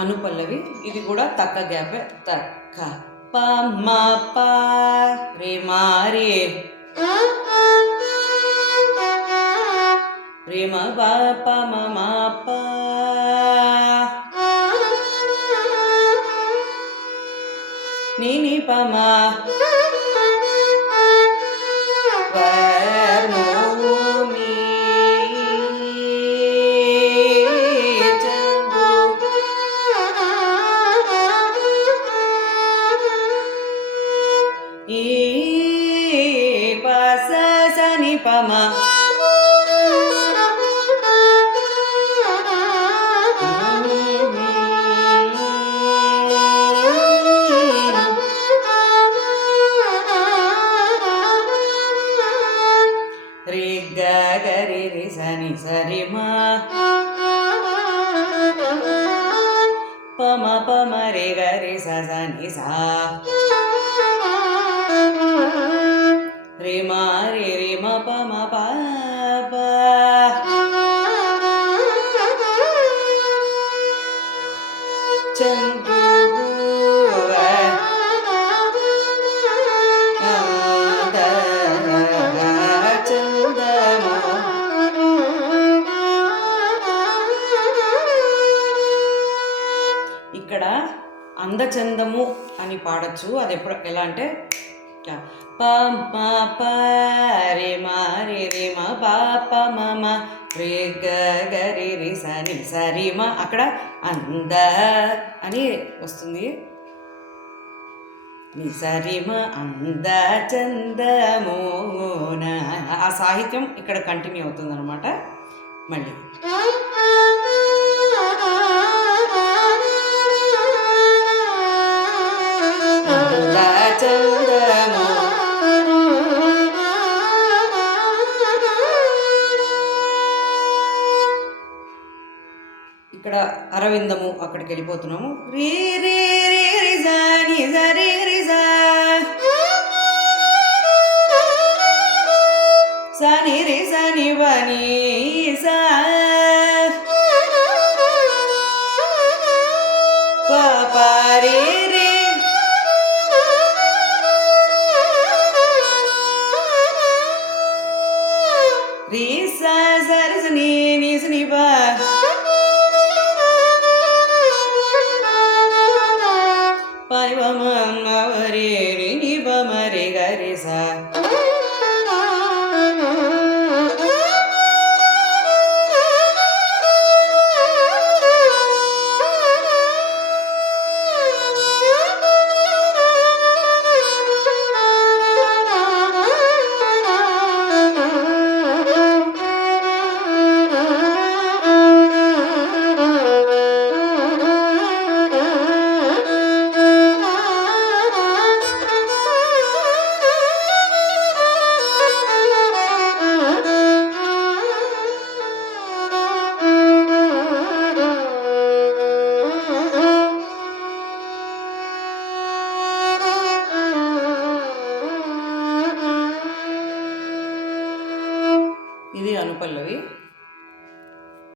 అనుపల్లవి. ఇది కూడా తక్క గ్యాపే. తక్క ప మ ప రే మా రే రే మ ప ప మ మ ప ని ని ప మ పమ రి గ గరి రి సని సరి మా పమ పమ రే గరి స సని సా రే మా రే రే మ ప మ ప ప చందు ఇక్కడ అందచందము అని పాడచ్చు. అది ఎలా అంటే ప మ ప రే మా రే రే మ ప ప మ మ రే గ గ రి రి స ని స రి మ. అక్కడ అంద అని వస్తుంది. ని స రి మ అంద చందమోన. ఆ సాహిత్యం ఇక్కడ కంటిన్యూ అవుతుంది అనమాట. మళ్ళీ ఇక్కడ అరవిందము అక్కడికి వెళ్ళిపోతున్నాము. రే రే రే రి స ని స రి